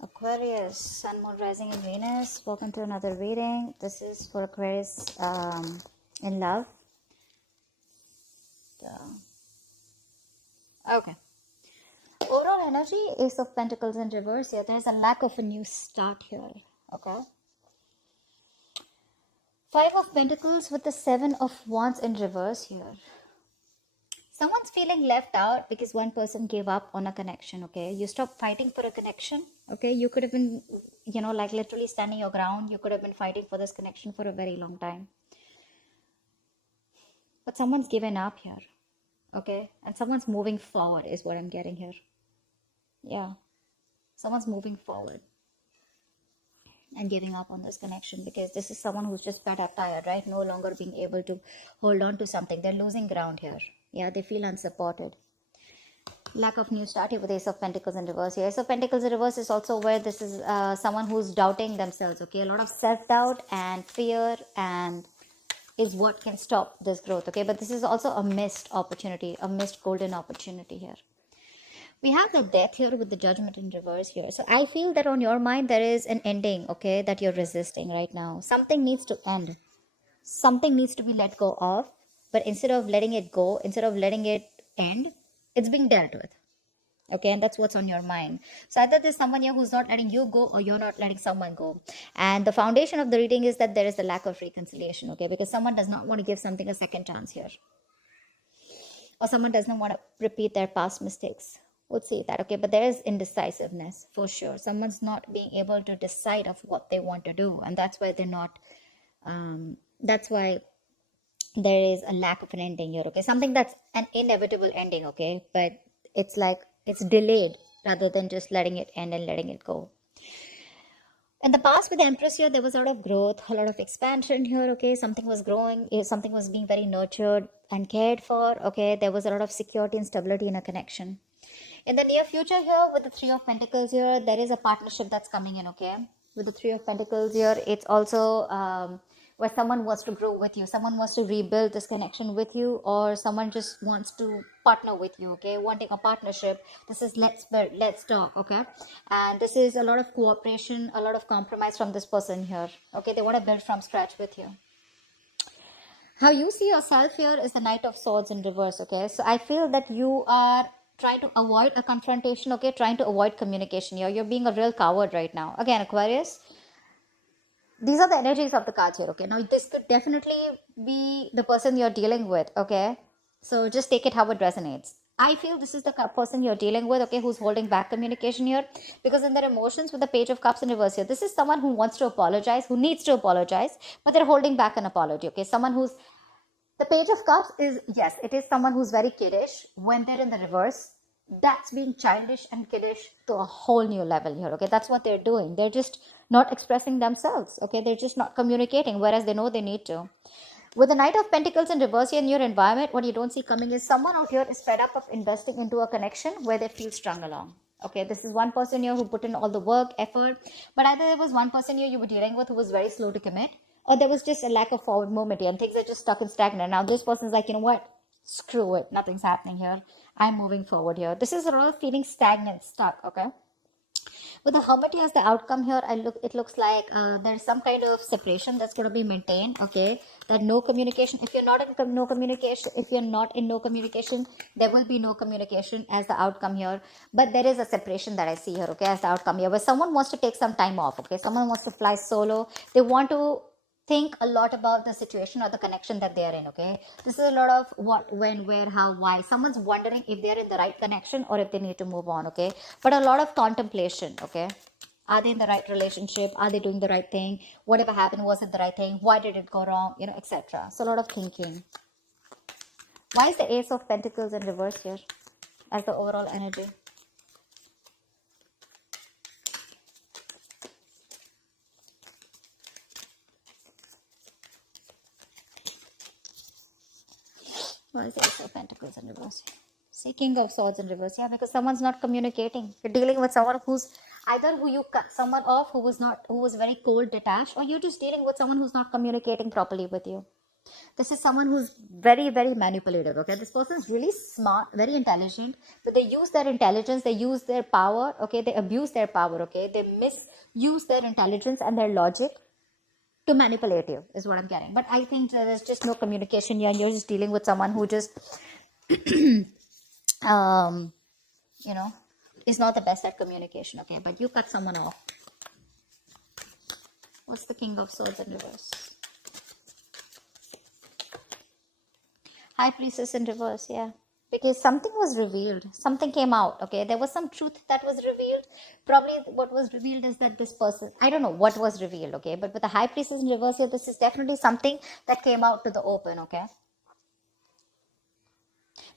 Aquarius, Sun, Moon, Rising, and Venus. Welcome to another reading. This is for Aquarius in love. Okay. Overall energy, Ace of Pentacles in reverse here. There's a lack of a new start here. Okay. Five of Pentacles with the Seven of Wands in reverse here. Someone's feeling left out because one person gave up on a connection, okay? You stop fighting for a connection, okay? You could have been, like literally standing your ground. You could have been fighting for this connection for a very long time. But someone's given up here, okay? And someone's moving forward is what I'm getting here. Yeah. Someone's moving forward and giving up on this connection because this is someone who's just fed up, tired, right? No longer being able to hold on to something. They're losing ground here. Yeah, they feel unsupported. Lack of new start here with Ace of Pentacles in reverse here. Ace of Pentacles in reverse is also where this is someone who's doubting themselves, okay? A lot of self-doubt and fear and is what can stop this growth, okay? But this is also a missed opportunity, a missed golden opportunity here. We have the Death here with the Judgment in reverse here. So I feel that on your mind there is an ending, okay, that you're resisting right now. Something needs to end. Something needs to be let go of. But instead of letting it go, instead of letting it end, it's being dealt with. Okay, and that's what's on your mind. So either there's someone here who's not letting you go or you're not letting someone go. And the foundation of the reading is that there is a lack of reconciliation, okay, because someone does not want to give something a second chance here. Or someone does not want to repeat their past mistakes. We'll see that, okay, but there is indecisiveness for sure. Someone's not being able to decide of what they want to do, and that's why they're not, that's why there is a lack of an ending here, okay? Something that's an inevitable ending, okay, but it's like it's delayed rather than just letting it end and letting it go. In the past with the Empress here, there was a lot of growth, a lot of expansion here, okay? Something was growing, something was being very nurtured and cared for, okay? There was a lot of security and stability in a connection. In the near future here, with the Three of Pentacles here, there is a partnership that's coming in, okay? With the Three of Pentacles here, it's also where someone wants to grow with you. Someone wants to rebuild this connection with you, or someone just wants to partner with you, okay? Wanting a partnership. This is let's build, let's talk, okay? And this is a lot of cooperation, a lot of compromise from this person here, okay? They want to build from scratch with you. How you see yourself here is the Knight of Swords in reverse, okay? So I feel that you are trying to avoid a confrontation, okay? Trying to avoid communication here. You're being a real coward right now. Again, Aquarius, these are the energies of the cards here, okay? Now, this could definitely be the person you're dealing with, okay? So just take it how it resonates. I feel this is the person you're dealing with, okay, who's holding back communication here. Because in their emotions with the Page of Cups in reverse here, this is someone who wants to apologize, who needs to apologize, but they're holding back an apology, okay? Someone who's... The Page of Cups is, yes, it is someone who's very kiddish. When they're in the reverse, that's being childish and kiddish to a whole new level here, okay? That's what they're doing. They're just not expressing themselves, okay? They're just not communicating, whereas they know they need to. With the Knight of Pentacles in reverse here in your environment, what you don't see coming is someone out here is fed up of investing into a connection where they feel strung along. Okay, this is one person here who put in all the work, effort, but either there was one person here you were dealing with who was very slow to commit, or there was just a lack of forward movement here and things are just stuck and stagnant. Now this person's like, you know what? Screw it. Nothing's happening here. I'm moving forward here. This is a lot of feeling stagnant, stuck, okay? With the Hermit as the outcome here, it looks like there's some kind of separation that's going to be maintained, okay? That no communication. If you're not in no communication, there will be no communication as the outcome here. But there is a separation that I see here, okay, as the outcome here, where someone wants to take some time off, okay? Someone wants to fly solo. They want to think a lot about the situation or the connection that they are in, okay? This is a lot of what, when, where, how, why. Someone's wondering if they're in the right connection or if they need to move on, okay? But a lot of contemplation, okay? Are they in the right relationship? Are they doing the right thing? Whatever happened, was it the right thing? Why did it go wrong? You know, etc. So a lot of thinking. Why is the Ace of Pentacles in reverse here as the overall energy? Why is the Ace of Pentacles in reverse? See, King of Swords in reverse. Yeah, because someone's not communicating. You're dealing with someone who's either who you cut someone off who was very cold, detached, or you're just dealing with someone who's not communicating properly with you. This is someone who's very, very manipulative. Okay, this person is really smart, very intelligent, but they use their intelligence, they use their power. Okay, they abuse their power. Okay, they misuse their intelligence and their logic to manipulate you, is what I'm getting. But I think there's just no communication here, and you're just dealing with someone who just, um, you know, is not the best at communication. Okay, but you cut someone off. What's the King of Swords in reverse? High Priestess in reverse, yeah. Because something was revealed. Something came out, okay? There was some truth that was revealed. Probably what was revealed is that this person, I don't know what was revealed, okay? But with the High Priestess in reverse here, this is definitely something that came out to the open, okay?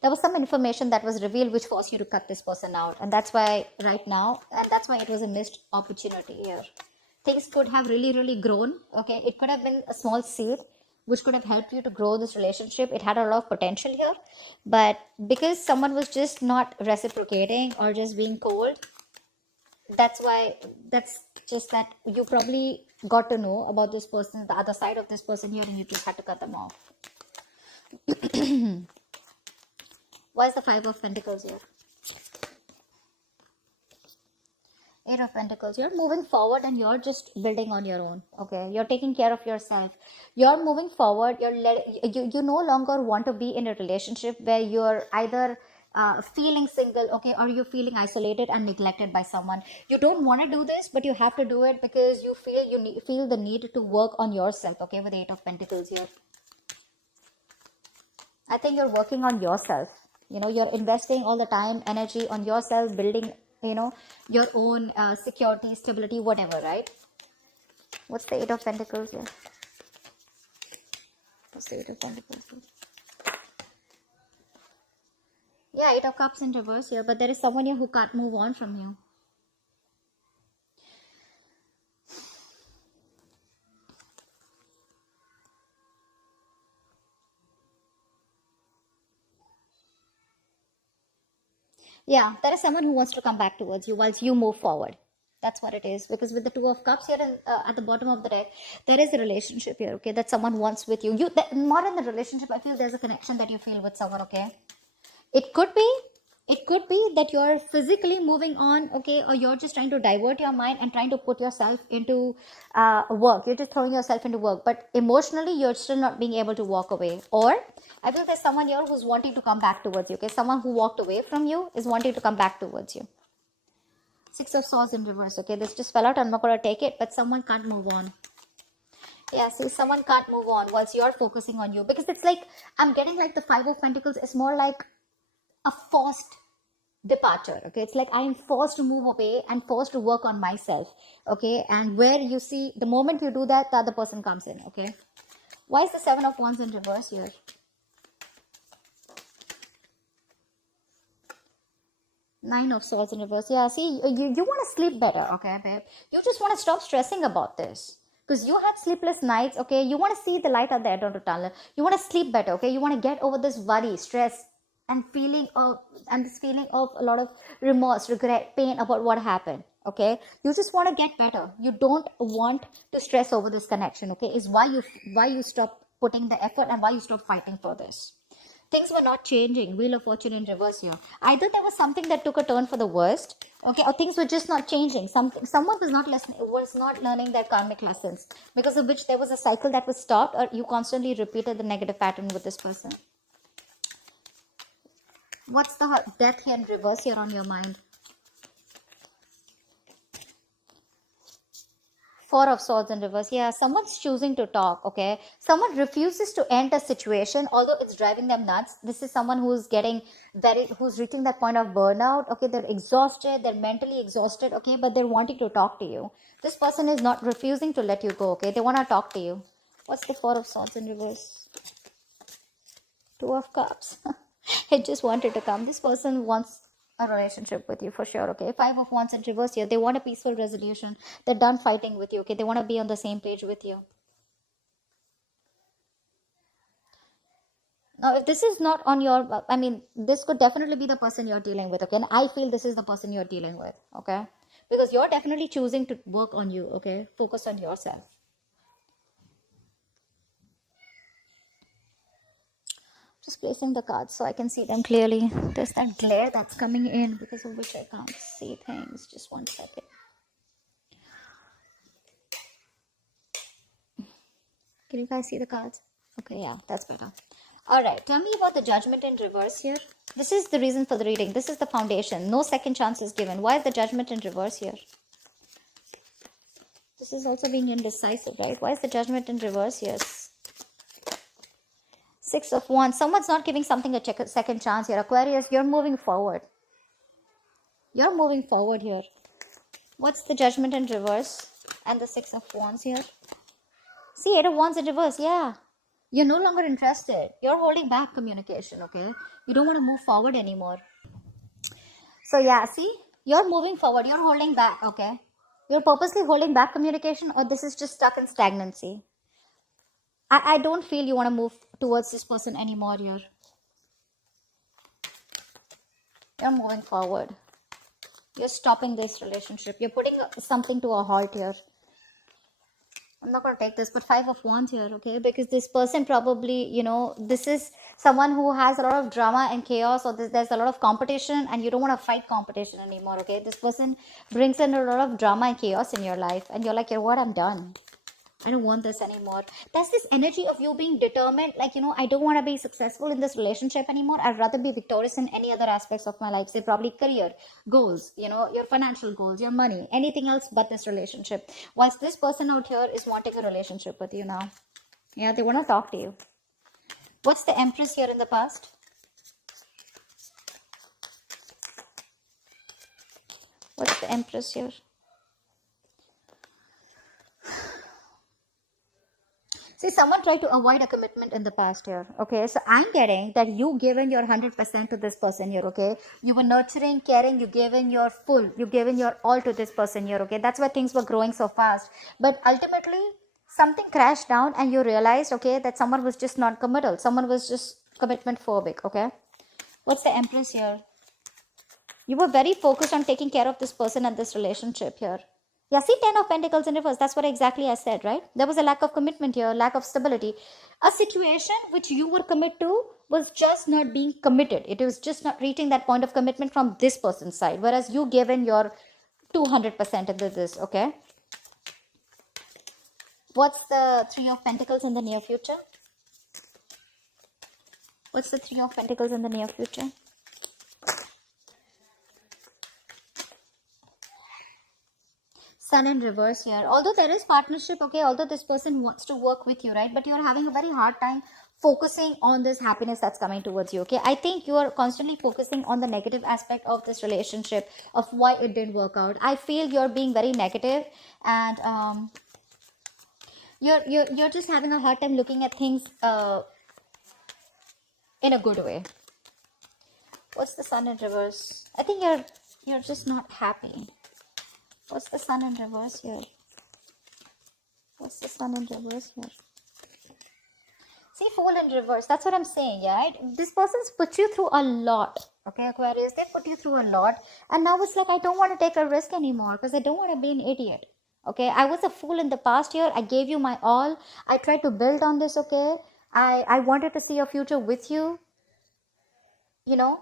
There was some information that was revealed which forced you to cut this person out. And that's why right now, and that's why it was a missed opportunity here. Things could have really, really grown, okay? It could have been a small seed which could have helped you to grow this relationship. It had a lot of potential here. But because someone was just not reciprocating or just being cold, that's why, that's just that you probably got to know about this person, the other side of this person here, and you just had to cut them off. Why is the Five of Pentacles here? Eight of Pentacles. You're moving forward and you're just building on your own. Okay, you're taking care of yourself. You're moving forward. You no longer want to be in a relationship where you're either feeling single, okay, or you're feeling isolated and neglected by someone. You don't want to do this, but you have to do it because you feel the need to work on yourself. Okay, with the Eight of Pentacles here. I think you're working on yourself. You're investing all the time, energy on yourself, building, your own security, stability, whatever, right? What's the Eight of Pentacles here? What's the Eight of Pentacles here? Yeah, Eight of Cups in reverse here, but there is someone here who can't move on from you. Yeah, there is someone who wants to come back towards you whilst you move forward. That's what it is. Because with the Two of Cups here at the bottom of the deck, there is a relationship here, okay, that someone wants with you. More in the relationship, I feel there's a connection that you feel with someone, okay? It could be that you're physically moving on, okay, or you're just trying to divert your mind and trying to put yourself into work. You're just throwing yourself into work, but emotionally you're still not being able to walk away. Or I feel there's someone here who's wanting to come back towards you, okay? Someone who walked away from you is wanting to come back towards you. Six of Swords in reverse, okay? This just fell out. I'm not going to take it, but someone can't move on. Yeah, see, someone can't move on whilst you're focusing on you. Because it's like, I'm getting like the Five of Pentacles is more like a forced departure, okay? It's like I am forced to move away and forced to work on myself, okay? And where you see, the moment you do that, the other person comes in, okay? Why is the Seven of Wands in reverse here? Nine of Swords in reverse. Yeah, see, you want to sleep better, okay, babe? You just want to stop stressing about this. Because you had sleepless nights, okay? You want to see the light at the end of the tunnel. You want to sleep better, okay? You want to get over this worry, stress, and this feeling of a lot of remorse, regret, pain about what happened, okay? You just want to get better. You don't want to stress over this connection, okay? Is why you stop putting the effort and why you stop fighting for this. Things were not changing. Wheel of Fortune in reverse here. Either there was something that took a turn for the worst, okay, or things were just not changing. Someone was not learning their karmic lessons, because of which there was a cycle that was stopped, or you constantly repeated the negative pattern with this person. What's the Death here in reverse here on your mind? Four of Swords in reverse. Yeah, someone's choosing to talk, okay? Someone refuses to end a situation, although it's driving them nuts. This is someone who's reaching that point of burnout, okay? They're exhausted, they're mentally exhausted, okay? But they're wanting to talk to you. This person is not refusing to let you go, okay? They want to talk to you. What's the Four of Swords in reverse? Two of Cups. It just wanted to come. This person wants a relationship with you for sure, okay? Five of Wands in reverse here. They want a peaceful resolution. They're done fighting with you, okay? They want to be on the same page with you. Now, if this is not on your, this could definitely be the person you're dealing with, okay? And I feel this is the person you're dealing with, okay? Because you're definitely choosing to work on you, okay? Focus on yourself. Just placing the cards so I can see them clearly. There's that glare that's coming in because of which I can't see things. Just 1 second. Can you guys see the cards? Okay, yeah, that's better. All right, tell me about the Judgment in reverse here. This is the reason for the reading. This is the foundation. No second chance is given. Why is the Judgment in reverse here? This is also being indecisive, right? Why is the Judgment in reverse here? 6 of Wands. Someone's not giving something a second chance here. Aquarius, you're moving forward. You're moving forward here. What's the Judgment in reverse? And the 6 of Wands here. See, 8 of Wands in reverse. Yeah. You're no longer interested. You're holding back communication, okay? You don't want to move forward anymore. So, yeah, see? You're moving forward. You're holding back, okay? You're purposely holding back communication, or this is just stuck in stagnancy. I don't feel you want to move towards this person anymore here. You're moving forward. You're stopping this relationship. You're putting something to a halt here. I'm not going to take this, but 5 of Wands here, okay? Because this person probably, you know, this is someone who has a lot of drama and chaos, or there's a lot of competition, and you don't want to fight competition anymore, okay? This person brings in a lot of drama and chaos in your life, and you're like, you know what, I'm done. I don't want this anymore. There's this energy of you being determined, like, you know, I don't want to be successful in this relationship anymore. I'd rather be victorious in any other aspects of my life. Say probably career, goals, you know, your financial goals, your money, anything else but this relationship. Whilst this person out here is wanting a relationship with you now. Yeah, they want to talk to you. What's the Empress here in the past? What's the Empress here? See, someone tried to avoid a commitment in the past here, okay? So I'm getting that you given your 100% to this person here, okay? You were nurturing, caring, you given your full, you given your all to this person here, okay? That's why things were growing so fast. But ultimately, something crashed down and you realized, okay, that someone was just not committal. Someone was just commitment phobic, okay? What's the Empress here? You were very focused on taking care of this person and this relationship here. Yeah, see 10 of Pentacles in reverse. That's what exactly I said, right? There was a lack of commitment here, lack of stability. A situation which you were committed to was just not being committed. It was just not reaching that point of commitment from this person's side. Whereas you gave in your 200% into this, okay? What's the 3 of Pentacles in the near future? What's the 3 of Pentacles in the near future? Sun in reverse here. Although there is partnership, okay, although this person wants to work with you, right? But you're having a very hard time focusing on this happiness that's coming towards you, okay? I think you are constantly focusing on the negative aspect of this relationship, of why it didn't work out. I feel you're being very negative, and you're just having a hard time looking at things in a good way. What's the Sun in reverse? I think you're just not happy. What's the Sun in reverse here? What's the Sun in reverse here? See, Fool in reverse. That's what I'm saying, yeah, right? This person's put you through a lot, okay, Aquarius? They put you through a lot. And now it's like, I don't want to take a risk anymore because I don't want to be an idiot, okay? I was a fool in the past year. I gave you my all. I tried to build on this, okay? I wanted to see a future with you, you know?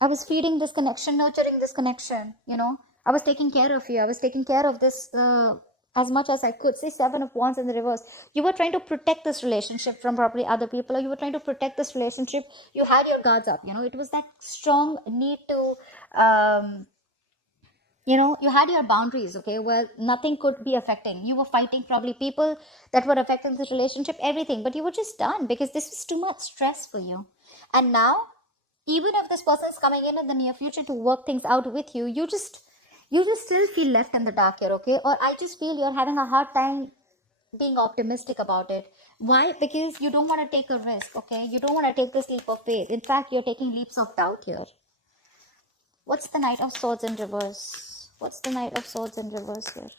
I was feeding this connection, nurturing this connection, you know? I was taking care of you. I was taking care of this as much as I could. Say 7 of Wands in the reverse. You were trying to protect this relationship from probably other people, or you were trying to protect this relationship. You had your guards up, you know. It was that strong need to, you know, you had your boundaries, okay, where nothing could be affecting. You were fighting probably people that were affecting this relationship, everything. But you were just done because this was too much stress for you. And now, even if this person is coming in the near future to work things out with you, you just still feel left in the dark here, okay? Or I just feel you're having a hard time being optimistic about it. Why? Because you don't want to take a risk, okay? You don't want to take this leap of faith. In fact, you're taking leaps of doubt here. What's the Knight of Swords in reverse? What's the Knight of Swords in reverse here?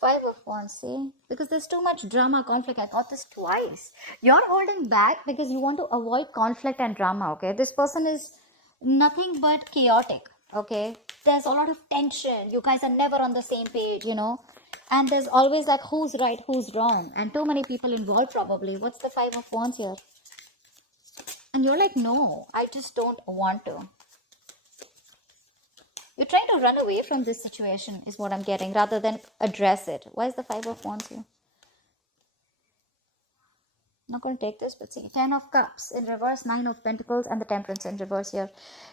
Five of Wands, see? Because there's too much drama, conflict. I got this twice. You're holding back because you want to avoid conflict and drama, okay? This person is nothing but chaotic, okay? There's a lot of tension. You guys are never on the same page, you know? And there's always like who's right, who's wrong, and too many people involved probably. What's the Five of Wands here? And you're like, no, I just don't want to. You're trying to run away from this situation is what I'm getting, rather than address it. Why is the Five of Wands here? I'm not going to take this, but see, 10 of Cups in reverse, 9 of Pentacles, and the Temperance in reverse here.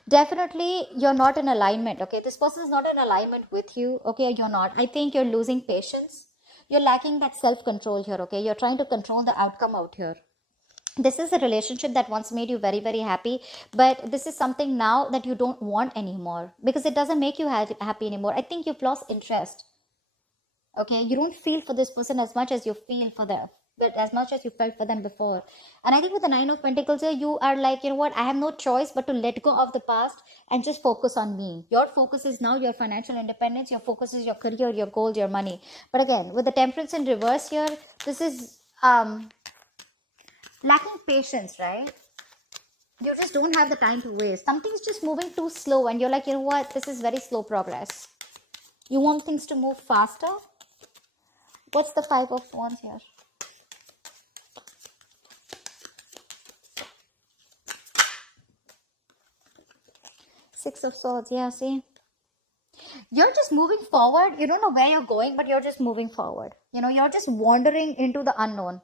Definitely, you're not in alignment, okay? This person is not in alignment with you, okay? You're not. I think you're losing patience. You're lacking that self-control here, okay? You're trying to control the outcome out here. This is a relationship that once made you very, very happy, but this is something now that you don't want anymore because it doesn't make you happy anymore. I think you've lost interest, okay? You don't feel for this person as much as you feel for them, but as much as you felt for them before. And I think with the Nine of Pentacles here, you are like, you know what, I have no choice but to let go of the past and just focus on me. Your focus is now your financial independence. Your focus is your career, your goals, your money. But again, with the Temperance in reverse here, this is lacking patience, right? You just don't have the time to waste. Something's just moving too slow and you're like, you know what, this is very slow progress. You want things to move faster. What's the Five of Wands here? Six of Swords. Yeah, see, you're just moving forward. You don't know where you're going, but you're just moving forward. You know, you're just wandering into the unknown.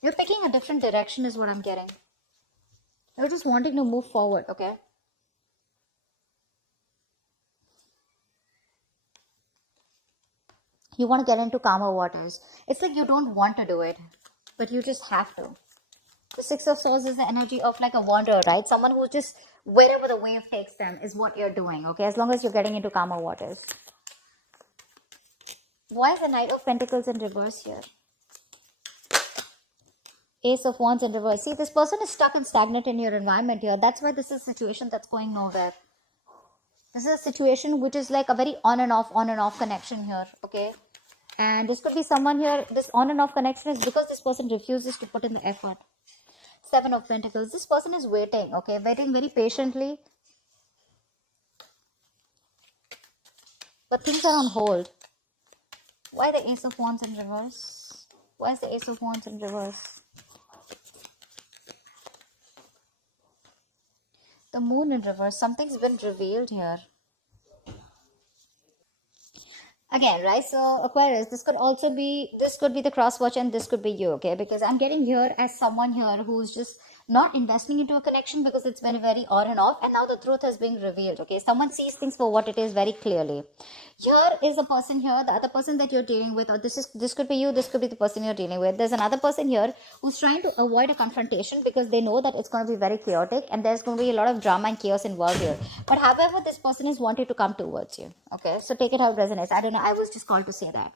You're picking a different direction is what I'm getting. You're just wanting to move forward, okay? You want to get into calmer waters. It's like you don't want to do it, but you just have to. The Six of Swords is the energy of like a wanderer, right? Someone who just, wherever the wave takes them is what you're doing, okay? As long as you're getting into calmer waters. Why is the Knight of Pentacles in reverse here? Ace of Wands in reverse. See, this person is stuck and stagnant in your environment here. That's why this is a situation that's going nowhere. This is a situation which is like a very on and off connection here, okay? And this could be someone here, this on and off connection is because this person refuses to put in the effort. Seven of Pentacles. This person is waiting, okay? Waiting very patiently. But things are on hold. Why the Ace of Wands in reverse? Why is the Ace of Wands in reverse? The Moon in reverse. Something's been revealed here. Again, right? So Aquarius, this could be the cross watch and this could be you, okay? Because I'm getting here as someone here who's just not investing into a connection because it's been very on and off, and now the truth has been revealed, okay? Someone sees things for what it is very clearly. Here is a person here, the other person that you're dealing with, or this could be you, this could be the person you're dealing with. There's another person here who's trying to avoid a confrontation because they know that it's going to be very chaotic and there's going to be a lot of drama and chaos involved here. But however, this person is wanting to come towards you, okay? So take it how it resonates. I don't know, I was just called to say that.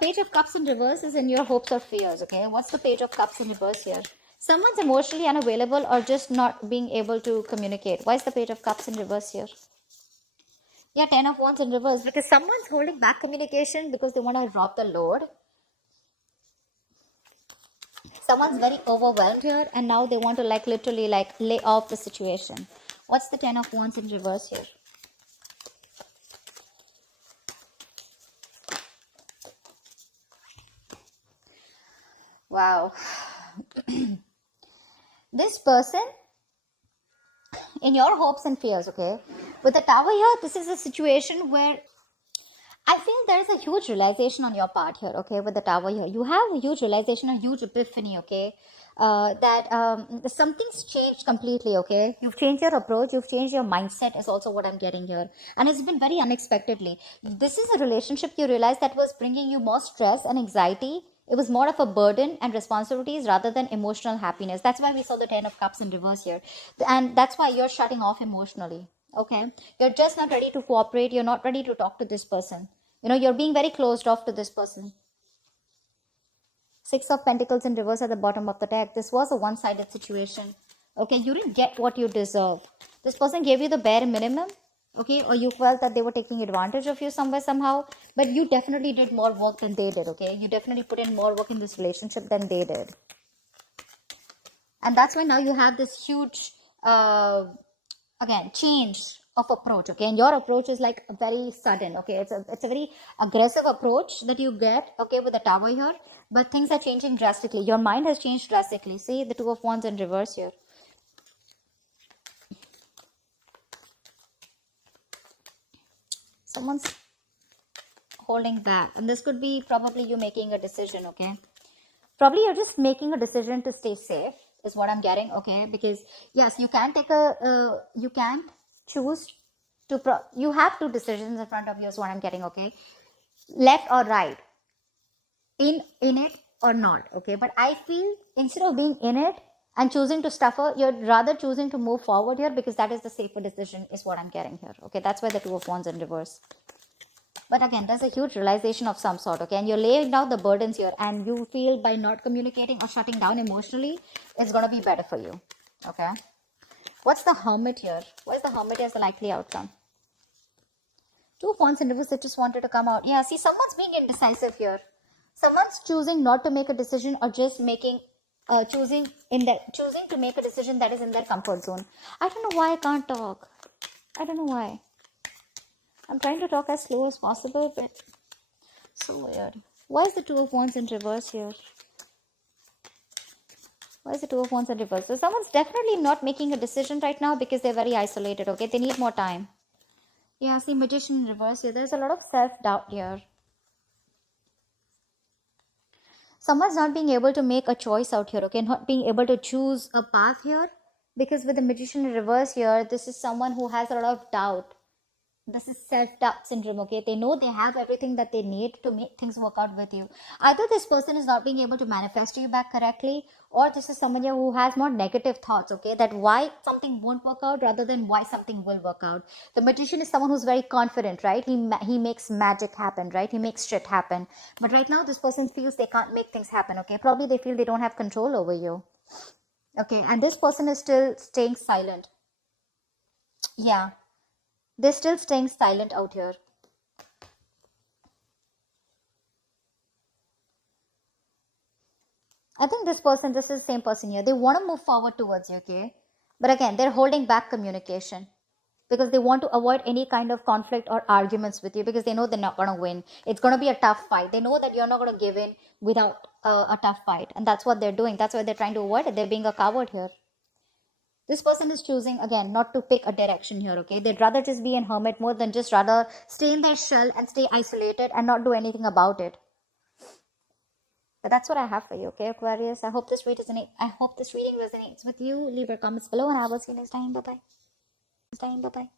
Page of Cups in reverse is in your hopes or fears, okay? What's the Page of Cups in reverse here? Someone's emotionally unavailable or just not being able to communicate. Why is the Page of Cups in reverse here? Yeah, 10 of Wands in reverse because someone's holding back communication because they want to drop the load. Someone's very overwhelmed here and now they want to like literally like lay off the situation. What's the 10 of Wands in reverse here? Wow. This person, in your hopes and fears, okay? With the Tower here, this is a situation where I feel there is a huge realization on your part here, okay? With the Tower here, you have a huge realization, a huge epiphany, okay? That something's changed completely, okay? You've changed your approach, you've changed your mindset is also what I'm getting here. And it's been very unexpectedly. This is a relationship you realize that was bringing you more stress and anxiety. It was more of a burden and responsibilities rather than emotional happiness. That's why we saw the 10 of Cups in reverse here. And that's why you're shutting off emotionally, okay? You're just not ready to cooperate. You're not ready to talk to this person. You know, you're being very closed off to this person. Six of Pentacles in reverse at the bottom of the deck. This was a one-sided situation. Okay, you didn't get what you deserve. This person gave you the bare minimum. Okay, or you felt that they were taking advantage of you somewhere, somehow. But you definitely did more work than they did, okay? You definitely put in more work in this relationship than they did. And that's why now you have this huge, again, change of approach, okay? And your approach is like very sudden, okay? It's a very aggressive approach that you get, okay, with the Tower here. But things are changing drastically. Your mind has changed drastically. See the Two of Wands in reverse here. Someone's holding back, and this could be probably you making a decision, okay? Probably you're just making a decision to stay safe is what I'm getting, okay? Because yes, you can take a you can choose to you have two decisions in front of you is what I'm getting, okay? Left or right, in it or not, okay? But I feel instead of being in it and choosing to suffer, you're rather choosing to move forward here, because that is the safer decision is what I'm getting here, okay? That's why the Two of Wands in reverse. But again, there's a huge realization of some sort, okay? And you're laying down the burdens here, and you feel by not communicating or shutting down emotionally, it's going to be better for you, okay? What's the Hermit here? What is the Hermit as the likely outcome? Two of Wands in reverse that just wanted to come out. Yeah, see, someone's being indecisive here. Someone's choosing not to make a decision, or just making, choosing to make a decision that is in their comfort zone. I don't know why I can't talk. I don't know why. I'm trying to talk as slow as possible, but so weird. Why is the Two of Wands in reverse here? Why is the Two of Wands in reverse? So someone's definitely not making a decision right now because they're very isolated, okay? They need more time. Yeah, see, Magician in reverse here. There's a lot of self-doubt here. Someone's not being able to make a choice out here, okay? Not being able to choose a path here. Because with the Magician in reverse here, this is someone who has a lot of doubt. This is self-doubt syndrome, okay? They know they have everything that they need to make things work out with you. Either this person is not being able to manifest you back correctly, or this is someone here who has more negative thoughts, okay? That why something won't work out rather than why something will work out. The Magician is someone who's very confident, right? He makes magic happen, right? He makes shit happen. But right now, this person feels they can't make things happen, okay? Probably they feel they don't have control over you. Okay, and this person is still staying silent. Yeah. They're still staying silent out here. I think this is the same person here. They want to move forward towards you, okay? But again, they're holding back communication because they want to avoid any kind of conflict or arguments with you, because they know they're not going to win. It's going to be a tough fight. They know that you're not going to give in without a tough fight. And that's what they're doing. That's why they're trying to avoid it. They're being a coward here. This person is choosing, again, not to pick a direction here, okay? They'd rather just be an hermit more than just rather stay in their shell and stay isolated and not do anything about it. But that's what I have for you, okay, Aquarius? I hope this reading resonates with you. Leave your comments below, and I will see you next time. Bye-bye. Next time, bye-bye.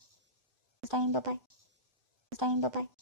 Next time, bye-bye. Next time, bye-bye.